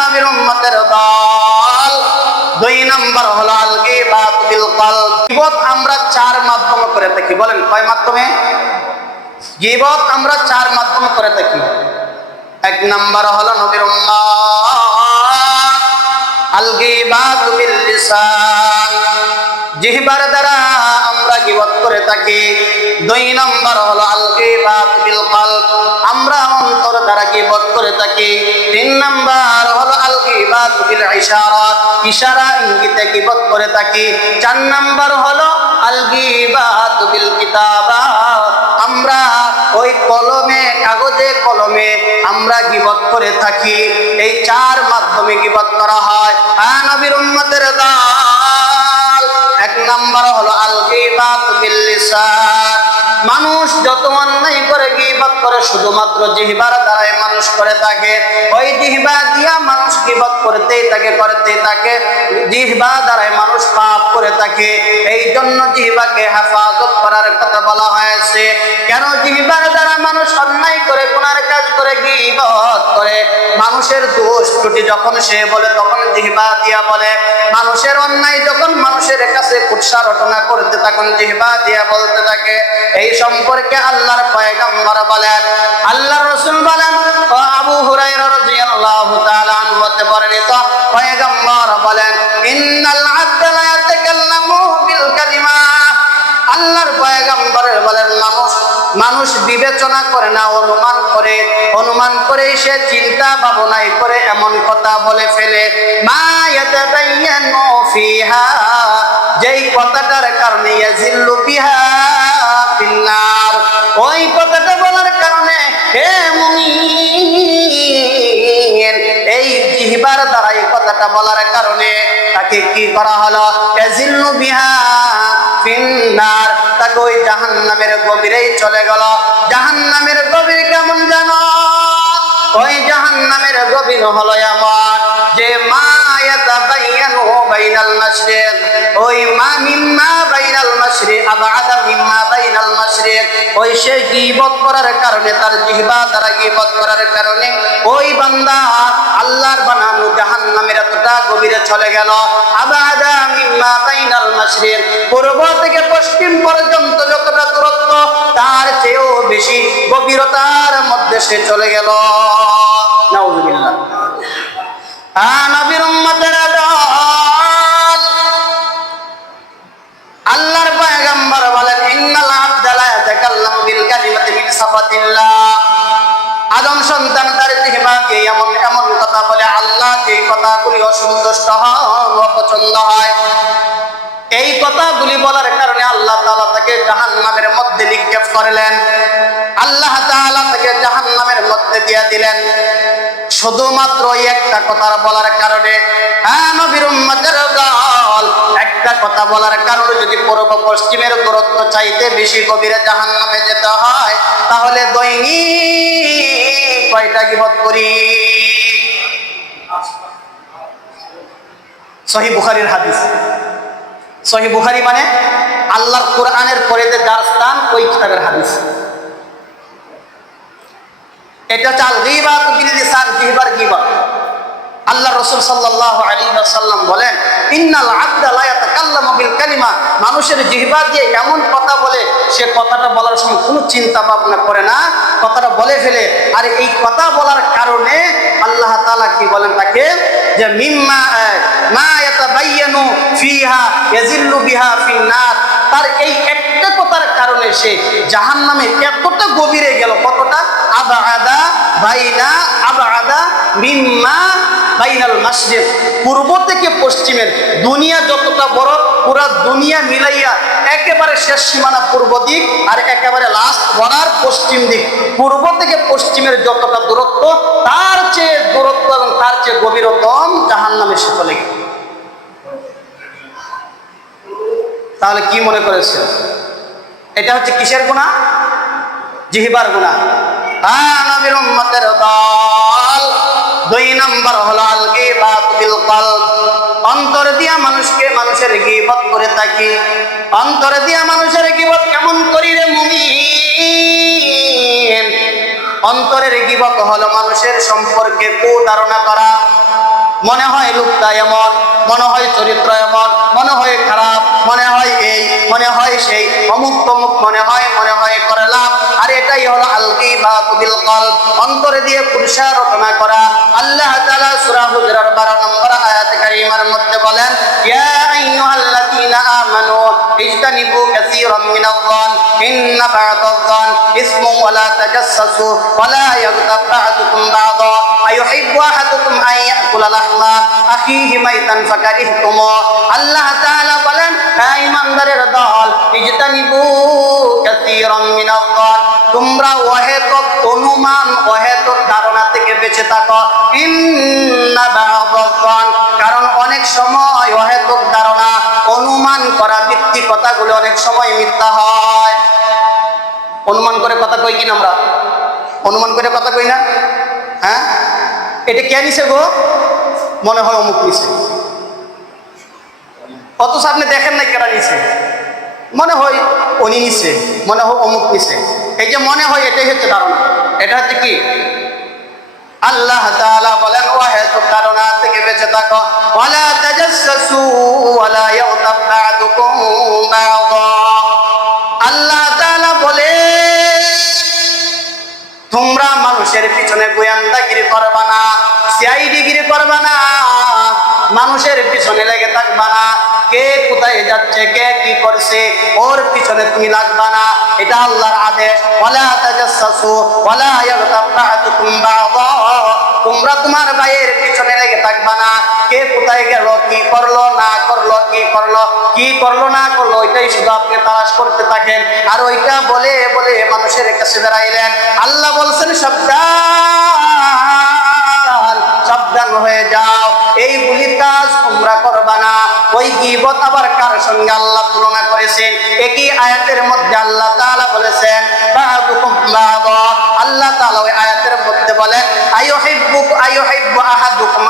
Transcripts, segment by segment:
নবীর উম্মতের দল। 2 নাম্বার হলো আল গীবাত বিল কলব। গীবত আমরা 4 মাধ্যমে করে থাকি। বলেন কয় মাধ্যমে? গীবত আমরা 4 মাধ্যমে করে থাকি। 1 নাম্বার হলো নবীর উম্মত আল গীবাত বিল লিসান, জিহ্বার দ্বারা আমরা গীবত করে থাকি। 2 নাম্বার হলো আল গীবাত বিল কলব, আমরা অন্তর দ্বারা গীবত করে থাকি। 3 নাম্বার হলো আল গীবাত বিল ইশারা, ইশারা ইঙ্গিতে গীবত করে থাকি। 4 নাম্বার হলো আল গীবাত বিল কিতাবা, আমরা ওই কলমে, কাগজে কলমে আমরা গীবত করে থাকি। এই 4 মাধ্যমে গীবত করা হয়। নবীর উম্মতের দল। 1 নাম্বার হলো আল গীবাত বিল লিসান, মানুষ যত অন্যায় করে গীবত করে শুধুমাত্র জিহ্বার দ্বারাই মানুষ করে থাকে। ওই জিহ্বা দিয়া মানুষ গীবত করতেই থাকে, জিহ্বা দ্বারাই মানুষ পাপ করে থাকে। এই জন্য জিহ্বাকে হেফাজত করার কথা বলা হয়েছে। কেন? জিহ্বার দ্বারা মানুষ অন্যায় করে, গুনার কাজ করে, গীবত করে। মানুষের দোষ ত্রুটি যখন সে বলে তখন জিহ্বা দিয়া বলে। মানুষের অন্যায় যখন মানুষের কাছে কুৎসা রটনা করতে তখন জিহ্বা দিয়া বলতে থাকে। এই সম্পর্কে আল্লাহর পয়গম্বর বলেন, আল্লাহর রাসূল বলেন, আবু হুরায়রা রাদিয়াল্লাহু তাআলা আনহু হতে বর্ণিত, পয়গম্বর বলেন, ইন্নাল আবদা লা ইয়াতাকাল্লামু বিল কালিমা। আল্লাহর পয়গম্বর বলেন, মানুষ বিবেচনা করে না, অনুমান করে সে চিন্তা ভাবনাই করে এমন কথা বলে ফেলে, মা ইয়াতাবায়্যানু ফিহা, যেই কথাটার কারণে ইয়াজিল্লু বিহা ফিন্নার, ওই কথাটা বলার কারণে হে মুমিন, এই জিহ্বার দ্বারা এই কথাটা বলার কারণে তাকে কি করা হলো? ইয়াজিল্লু বিহা ফিন্নার, তাকে ওই জাহান্নামের গভীরেই চলে গেল। জাহান্নামের গভীর কেমন জানো? ওই জাহান্নামের গভীর হলো এমন যে মা ইয়াতাবায়্যানু বাইনাল মাশরিক, ওই মা মিম্মা বাইনাল মাশরিক আবআদা মিম্মা বাইনাল মাশরিক, ওই সে গীবত করার কারণে, তার জিহ্বা দ্বারা গীবত করার কারণে ওই বান্দা আল্লাহর বানানো জাহান্নামের এতটা গভীরে চলে গেল। আবআদা মিম্মা বাইনাল মাশরিক, পূর্ব থেকে পশ্চিম পর্যন্ত যতটা দূরত্ব তার চেয়েও বেশি গভীরতার মধ্যে সে চলে গেল। নাউযুবিল্লাহ। নবীর উম্মতের দল। আল্লাহর পয়গম্বর বলেন, ইন্নাল আবদা লা ইয়াতাকাল্লামু বিল কালিমাতি মিন সাফাতিল্লাহ, আদম সন্তান তার জিহ্বা দিয়ে এমন এমন কথা বলে আল্লাহ যে কথাগুলি অসন্তুষ্ট হন, অপছন্দ হয়। এই কথাগুলি বলার কারণে আল্লাহ তাআলা তাকে জাহান্নামের মধ্যে নিক্ষেপ করলেন। আল্লাহ তাআলা তাকে জাহান্নামের মধ্যে দিয়ে দিলেন শুধুমাত্র একটা কথা বলার কারণে। নবীর উম্মতের দল, একটা কথা বলার কারণে যদি পূর্ব পশ্চিমের দূরত্ব চাইতে বেশি গভীরে জাহান্নামে যেতে হয়, তাহলে দৈনিক কয়টা গীবত করি? সহিহ বুখারীর হাদিস। সহিহ বুখারী মানে আল্লাহর কোরআনের পরে যে যার স্থান, ওই কিতাবের হাদিস। এটা হচ্ছে আল গীবাত বিল লিসান, জিহ্বার গীবত। আল্লাহ রাসূল সাল্লাল্লাহু আলাইহি ওয়াসাল্লাম বলেন, ইন্নাল আবদা লা ইয়াতাকাল্লামু বিল কালিমা, মানুষের জিহ্বা দিয়ে এমন কথা বলে, সে কথাটা বলার সময় কোনো চিন্তা ভাবনা করে না, কথাটা বলে ফেলে। আর এই কথা বলার কারণে আল্লাহ তাআলা কি বলেন তাকে? যে মিম্মা মা ইয়াতাবায়্যানু ফিহা ইয়াজিল্লু বিহা ফিন্নার, তার এই একটা কথার কারণে সে জাহান্নামে এতটা গভীরে গেল। কতটা? আবআদা মিম্মা বাইনাল মাশরিক, পূর্ব থেকে পশ্চিমের দুনিয়া যতটা বড়, পুরা দুনিয়া মিলাইয়া একেবারে শেষ সীমানা পূর্ব দিক, আর একেবারে লাস্ট বর্ডার পশ্চিম দিক। পূর্ব থেকে পশ্চিমের যতটা দূরত্ব, তার চেয়ে দূরত্ব এবং তার চেয়ে গভীরতম জাহান্নামে সে চলে গেল। তাহলে কি মনে করেছে? এটা হচ্ছে কিসের গুনাহ? জিহ্বার গুনাহ। নবীর উম্মতের দল। 2 নাম্বার হলো আল গীবাত বিল কলব, অন্তর দিয়া মানুষের গীবত করে থাকি। অন্তর দিয়া মানুষের গীবত কেমন করি রে মুমিন? অন্তরের গীবত হলো মানুষের সম্পর্কে কুধারণা করা, মনে হয় লোকটা এমন, মনে হয় চরিত্র এমন, মনে হয় খারাপ, মনে হয় এই, মনে হয় সেই, অমুক তমুক মনে হয় করলাম। আর এটাই হলো আল গীবাতু বিল কলব, অন্তরে দিয়ে কুরসা রটনা করা। আল্লাহ তাআলা সূরা হুজুরাত 12 নম্বর আয়াতে কারিমার মধ্যে বলেন, ইয়া আইয়ুহাল্লাযীনা আমানু ইজতানিবু কাসীরাম মিনায-যন ইন্না বা'দায-যন ইসমুন ওয়া লা তাজাসসাসু ওয়া লা ইয়াগতাব বা'দুকুম বা'দা আইয়ুহিব্বু আহাদুকুম আন ইয়াকুলা লাহমা আখিহি মাইতান ফাকারিহতুমু। আল্লাহ তাআলা বলেন, হে ঈমানদারের দল, ইজতানিবু কাসীরাম মিনায-যন, তোমরা অহেতুক অনুমান, অহেতুক ধারণা থেকে বেঁচে থাকো। ইন্না বা'দায-যন, কারণ অনেক সময় অহেতুক ধারণা, অনুমান করা, ভিত্তি কথাগুলো অনেক সময় মিথ্যা হয়। অনুমান করে কথা কই কিনা আমরা? অনুমান করে কথা কই না? হ্যাঁ, এটা কে নিছে গো? মনে হয় অমুক নিছে, অথচ আপনি দেখেন না কেরা নিছে। মনে হয় উনি নিছে, মনে হয় অমুক নিছে। এই যে মনে হয়, এটাই হচ্ছে ধারণা। এটা হচ্ছে কি? আল্লাহ তাআলা বলেন, অহেতুক ধারণা থেকে বেঁচে থাকো। ওয়ালা তাজাসসু ওয়ালা ইয়াগতাব বা'দুকুম বা'দা। আল্লাহ তাআলা বলে, তোমরা মানুষের পিছনে গোয়েন্দাগিরি করবা না, সিআইডিগিরি করবা না, মানুষের পিছনে লেগে থাকবা না। কে কোথায় যাচ্ছে, কে কি করছে, ওর পিছনে তুমি লাগবা না। এটা আল্লাহর আদেশ। ওয়ালা তাজাসসু ওয়ালা ইয়াগতাব বা'দুকুম বা'দা। তোমরা তোমার ভাইয়ের পিছনে লেগে থাকবা না। কে কোথায় গেল, কি করলো না করলো, কি করলো না করলো, ওইটাই শুধু আপনি তালাশ করতে থাকেন। আর ওইটা বলে বলে মানুষের কাছে বেড়াইলেন। আল্লাহ বলছেন, সাবধান, সাবধান হয়ে যাও, এইগুলি কাজ তোমরা করবা না। ওই গীবত আবার কার সঙ্গে আল্লাহ তুলনা করেছেন? একই আয়াতের মধ্যে আল্লাহ তাআলা বলেছেন, বা'দুকুম বা'দা। আল্লাহ তাআলা ওই আয়াতের মধ্যে বলেন, আইয়ুহিব্বু আহাদুকুম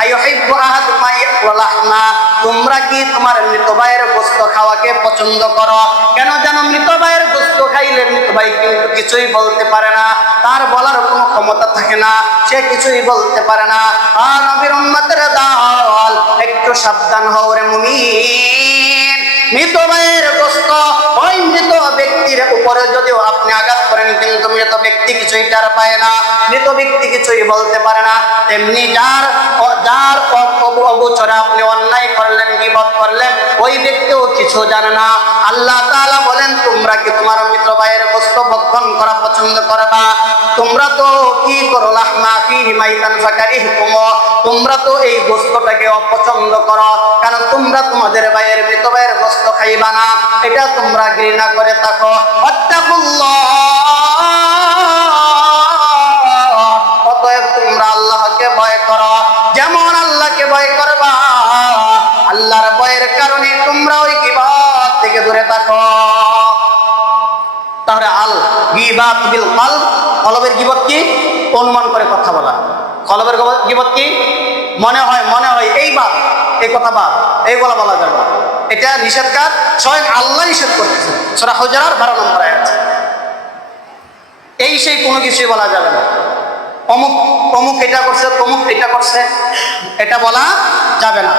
আইয়ুহিব্বু আহাদুকুম আইয়াকুলা লাহমা। তোমরা কি তোমার মৃত ভাইয়ের গোশত খাওয়াকে পছন্দ করো? কেন জানো? মৃত ভাইয়ের গোশত খাইলে মৃত ভাই কিন্তু কিছুই বলতে পারে না, তার বলার কোনো ক্ষমতা থাকে না, সে কিছুই বলতে পারে না। আর নবীর উম্মতের দল, একটু সাবধান হও রে মুমিন। মৃত ভাইয়ের গোশত, ওই মৃত ব্যক্তির উপরে যদিও আপনি আঘাত করেন, কিন্তু মৃত ব্যক্তি কিছুই টের পায় না, মৃত ব্যক্তি কিছুই বলতে পারে না। তেমনি যার অগোচরে আপনি অন্যায় করলেন, গীবত করলেন, ওই ব্যক্তিও কিছু জানে না। আল্লাহ তাআলা বলেন, তোমরা কি তোমার মৃত ভাইয়ের গোশত ভক্ষণ করা পছন্দ করো না? তোমরা তো কি করো, লাহমা ফিহি মাইতান ফাকারিহতুমু, তোমরা তো এই গোশতটাকে অপছন্দ করো, কারণ তোমরা তোমাদের ভাইয়ের মৃত ভাইয়ের গোশত খাইবা না, এটা তোমরা ঘৃণা করে থাকো। ওয়াত্তাকুল্লাহ, অতএব তোমরা আল্লাহকে ভয় করো। যেমন আল্লাহকে ভয় করবা, আল্লাহর ভয়ের কারণে তোমরা ওই গীবত থেকে দূরে থাকো। তাহলে আল গীবাত বিল কলব, কলবের গীবত কি? অনুমান করে কথা বলা। কলবের গীবত কি? মনে হয় এই কথা বাদ, এইগুলা বলা যাবে। এটা নিষেধ কাজ, স্বয়ং আল্লাহ নিষেধ করতেছে। সূরা হুজুরাত 12 নম্বর আয়াত। এই সেই কোনো কিছুই বলা যাবে না। অমুক অমুক এটা করছে, তমুক এটা করছে, এটা বলা যাবে না।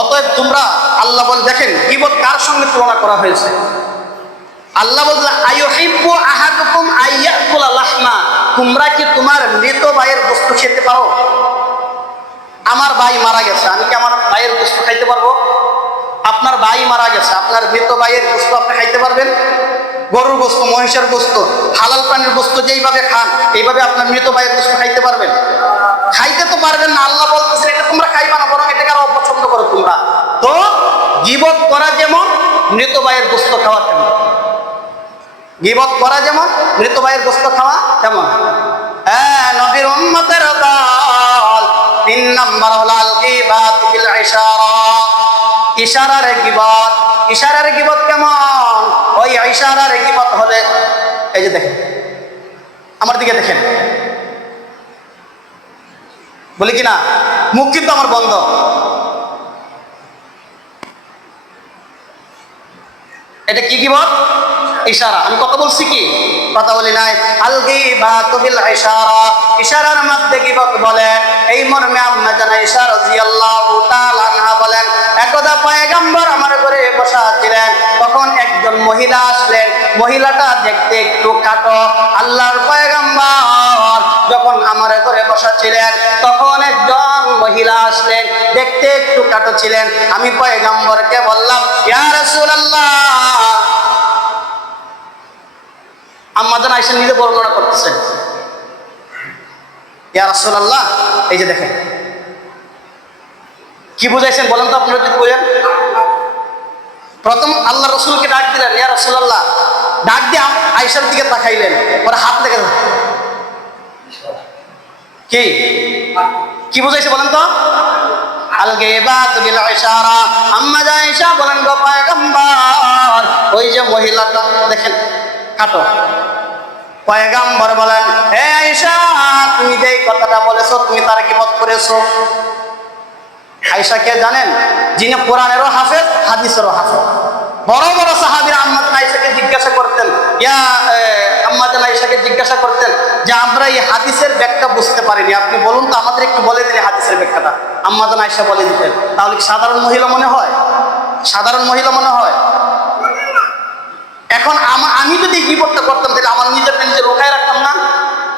অতএব তোমরা, আল্লাহ বলে, দেখেন গীবত কার সঙ্গে তুলনা করা হয়েছে। আল্লাহ বলল, আইয়ুহিব্বু আহাদুকুম আইয়াকুলা লাহমা। তোমরা কি তোমার মৃত ভাইয়ের গোশত খেতে পারো? আমার ভাই মারা গেছে, আমি কি আমার ভাইয়ের গোশত খাইতে পারবো? আপনার ভাই মারা গেছে, আপনার মৃত ভাইয়ের গোশত আপনি খাইতে পারবেন? গরুর গোশত, মহিষের গোশত, হালাল প্রাণীর গোশত যেইভাবে খান, এইভাবে আপনার মৃত ভাইয়ের গোশত খাইতে পারবেন? খাইতে তো পারবেন না। আল্লাহ বলতেছেন, এটা তোমরা খাইবা না, বরং এটাকে আরো অপছন্দ করো তোমরা। তো গীবত করা যেমন, মৃত ভাইয়ের গোশত খাওয়া তেমন। গীবত করা যেমন, মৃত ভাইয়ের গোশত খাওয়া তেমন। হ্যাঁ, নবীর উম্মতের দল, 3 নাম্বার হলো আল গীবাত বিল ইশারা, ইশারার গীবত। ইশারার গীবত কেমন? ওই ইশারার গীবত হলে, এই যে দেখেন, আমার দিকে দেখেন, বলি কিনা, মুখ কিন্তু আমার বন্ধ। এটা কি গীবত? ইশারা। আমি কথা বলছি কি? কথা বলি নাই। আল গীবাতু বিল ইশারা, ইশারার মধ্যে গীবত বলে। এই মর্মে আম্মা জান আয়েশা রাদিয়াল্লাহু তাআলা আনহা বলেন, একদা পয়গম্বর আমার ঘরে বসা ছিলেন, তখন একজন মহিলা আসলেন। মহিলাটা দেখতে একটু কাটো। আল্লাহর পয়গম্বর যখন আমার ঘরে বসা ছিলেন, তখন একজন মহিলা আসলেন, দেখতে একটু কাটো ছিলেন। আমি পয়গম্বরকে বললাম, ইয়া রাসূলুল্লাহ, আম্মা জান আয়েশা নিজে বর্ণনা করতেছেন, ইয়া রাসূলুল্লাহ, এই যে দেখেন কি বুঝাইছেন বলেন তো আপনারা যদি বলেন। প্রথম আল্লাহ রসুলকে ডাক দিলেন, ইয়া রাসূলুল্লাহ, ডাক দিয়ে আয়েশার দিকে তাকাইলেন, ওর হাত লেগে কি কি বুঝাইছে বলেন তো? আল গীবাতু বিল ইশারা। আম্মা জান আয়েশা বলেন, গো পয়গম্বর, ওই যে মহিলাটা দেখেন কাটো। পয়গম্বর বলেন, হে আয়েশা, তুমি যে কথাটা বলেছো, তুমি তার গীবত করেছো। আয়েশা কে জানেন? যিনি কোরআনেরও হাফেজ, হাদিসেরও হাফেজ। বড় বড় সাহাবীরা আম্মা জান আয়েশাকে জিজ্ঞাসা করতেন, আম্মা জান আয়েশাকে জিজ্ঞাসা করতেন যে আমরা এই হাদিসের ব্যাখ্যা বুঝতে পারিনি, আপনি বলুন তো, আমাদের একটু বলে দিন হাদিসের ব্যাখ্যাটা। আম্মা জান আয়েশা বলে দিতেন। তাহলে কি সাধারণ মহিলা মনে হয়? সাধারণ মহিলা মনে হয়? এখন আমি যদি গীবতটা করতাম, তাহলে আমার নিজেরটা নিজে লুকায় রাখতাম না?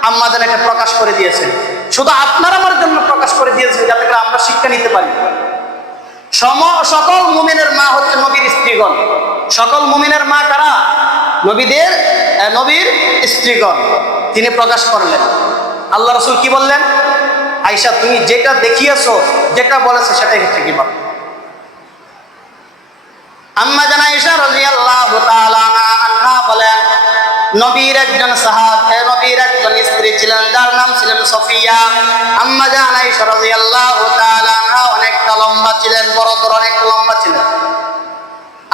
আম্মা জান এটা প্রকাশ করে দিয়েছেন, শুধু আপনার আমার জন্য প্রকাশ করে দিয়েছেন, যাতে করে আমরা শিক্ষা নিতে পারি। সকল মুমিনের মা হচ্ছে নবীর স্ত্রীগণ। সকল মুমিনের মা কারা? নবীর স্ত্রীগণ। তিনি প্রকাশ করলেন। আল্লাহ রাসূল কি বললেন? আয়েশা, তুমি যেটা দেখিয়েছো, যেটা বলেছো, সেটাই হচ্ছে গীবত। আম্মা জান আয়েশা রাদিয়াল্লাহু তাআলা আনহা বলেন, নবীর একজন সাহাবী, নবীর একজন স্ত্রী ছিলেন, যার নাম ছিলেন সফিয়া। আম্মা জান আয়েশা রাদিয়াল্লাহু তাআলা আনহা অনেকটা লম্বা ছিলেন, বড় অনেক লম্বা ছিলেন।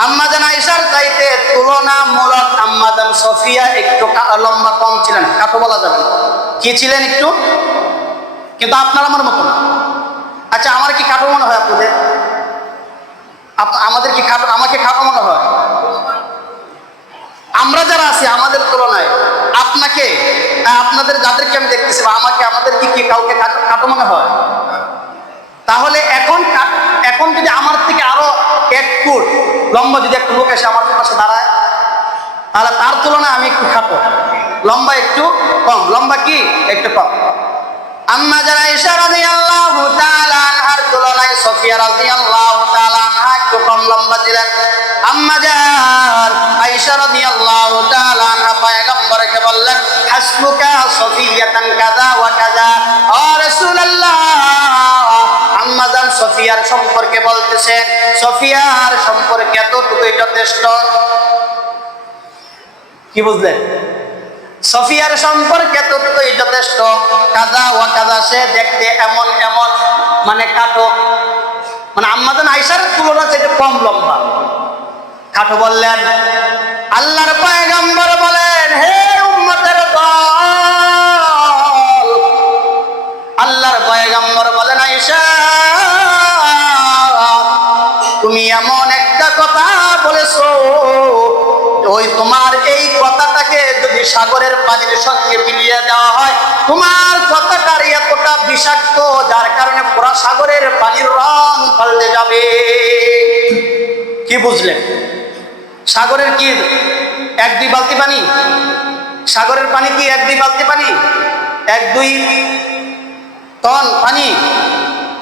আম্মা জান আয়েশার চাইতে তুলনামূলক আম্মা জান সফিয়া একটু লম্বা কম ছিলেন, কাটো বলা যাবে না। কি ছিলেন? একটু, কিন্তু আপনার আমার মতো না। আচ্ছা, আমার কি কাটো মনে হয় আপনাদের? আমাদের কি খাটো? আমাকে খাটো মনে হয়? আমরা যারা আছি আমাদের তুলনায় আপনাকে, আপনাদের যাদেরকে আমি দেখতেছি, আমাদের কি কাউকে খাটো মনে হয়? তাহলে এখন যদি আমার থেকে আরো 1 ফুট লম্বা যদি একটা লোক এসে আমার পাশে দাঁড়ায়, তাহলে তার তুলনায় আমি একটু খাটো, লম্বা একটু কম। লম্বা কি একটু কম। আম্মা জান আয়েশা রাদিয়াল্লাহু তাআলা আনহার তুলনায় সফিয়া রাদিয়াল্লাহু তাআলা আনহা একটু কম লম্বা ছিলেন। আম্মা জান আয়েশা রাদিয়াল্লাহু তাআলা আনহা পয়গম্বরকে বললেন, হাসবুকা সফিয়াতান কাযা ওয়া কাযা। ও রাসূলুল্লাহ, আম্মা জান সফিয়ার সম্পর্কে বলতেছেন, সফিয়ার সম্পর্কে এতটুকুই যথেষ্ট। কি বুঝলেন? সফিয়ার সম্পর্কে এতটুকুই যথেষ্ট। কাযা ওয়া কাযা, সে দেখতে এমন এমন, মানে কাটো, মানে আম্মা জান আয়েশার তুলনায় থেকে কম লম্বা, কাটো বললেন। আল্লাহর পয়গম্বর বলেন, হে উম্মতের দল, আল্লাহর পয়গম্বর বলেন, আয়েশা, তুমি এমন একটা কথা বলেছো, ওই তোমার এই কথাটাকে যদি সাগরের পানির সঙ্গে মিলিয়ে দেওয়া হয়, তোমার কথাটার এতটা বিষাক্ত, যার কারণে পুরা সাগরের পানির রং পাল্টে যাবে। কি বুঝলেন? সাগরের কি 1-2 বালতি পানি? সাগরের পানি কি 1-2 বালতি পানি? 1-2 টন পানি?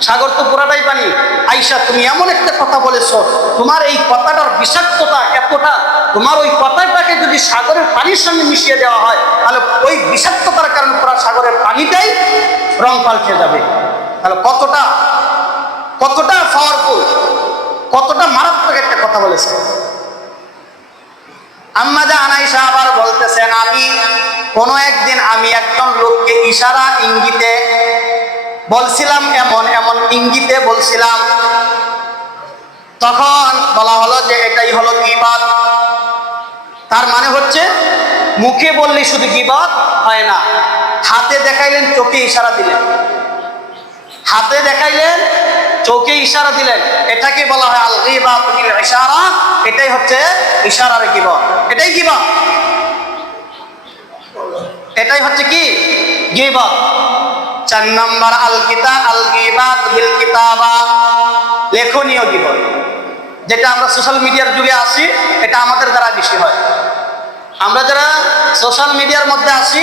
সাগর তো পুরাটাই পানি। আয়েশা, তুমি এমন একটা কথা বলেছো, তোমার এই কথাটার বিষাক্ততা এতটা, তোমার ওই কথাটাকে যদি সাগরের পানির সঙ্গে মিশিয়ে দেওয়া হয়, তাহলে ওই বিষাক্ততার কারণে পুরো সাগরের পানিটাই রং পাল্টে যাবে। তাহলে কতটা পাওয়ারফুল, কতটা মারাত্মক একটা কথা বলেছে। আম্মা জান আয়েশা আবার বলতেছেন, কোনো একদিন আমি একজন লোককে ইশারা ইঙ্গিতে বলছিলাম, এমন এমন ইঙ্গিতে বলছিলাম, তখন বলা হলো যে এটাই হলো গীবত। তার মানে হচ্ছে মুখে বললে শুধু গীবত হয় না, হাতে দেখাইলেন, চোখে ইশারা দিলেন, হাতে দেখাইলেন, চোখে ইশারা দিলেন, এটাকে বলা হয় আল গীবাতু বিল ইশারা। এটাই হচ্ছে ইশারার গীবত, এটাই গীবত, এটাই হচ্ছে কি গীবত। 4 নম্বর আল বিল কিতাবা, লেখনীয় গীবত, যেটা আমরা সোশ্যাল মিডিয়ার যুগে আসি, এটা আমাদের দ্বারা বেশি হয়। আমরা যারা সোশ্যাল মিডিয়ার মধ্যে আসি,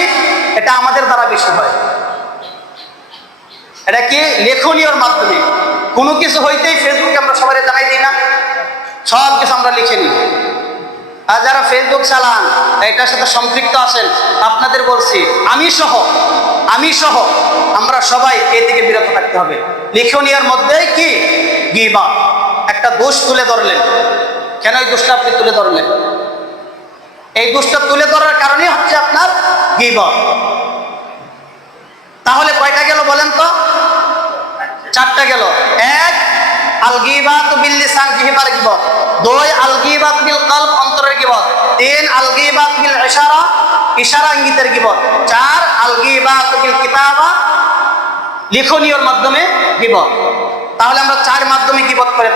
এটা আমাদের দ্বারা বেশি হয়। এটা কি? লেখনীয়র মাধ্যমে। কোনো কিছু হইতেই ফেসবুকে আমরা সবাই জানাই দিই না, সব কিছু আমরা লিখে নিই। আর যারা ফেসবুক চালান, এটার সাথে সম্পৃক্ত আছেন, আপনাদের বলছি, আমি সহ আমরা সবাই এই থেকে বিরত থাকতে হবে। লেখনীয়র মধ্যে কি? গীবত। একটা দোষ তুলে ধরলেন, কেন এই দোষটা আপনি তুলে ধরলেন? এই দোষটা তুলে ধরার কারণেই হচ্ছে আপনার গীবত। তাহলে কয়টা গেল বলেন তো? 4টা গেল। 1 আল গীবাতু বিল লিসান, জিহ্বার গীবত। 2 আল গীবাতু বিল কলব, অন্তরের গীবত। 3 আল গীবাতু বিল ইশারা, ইশারা ইঙ্গিতের গীবত। 4 আল গীবাতু বিল কিতাবা, লিখনীয়র মাধ্যমে গীবত। তাহলে আমরা 4 মাধ্যমে গীবত করে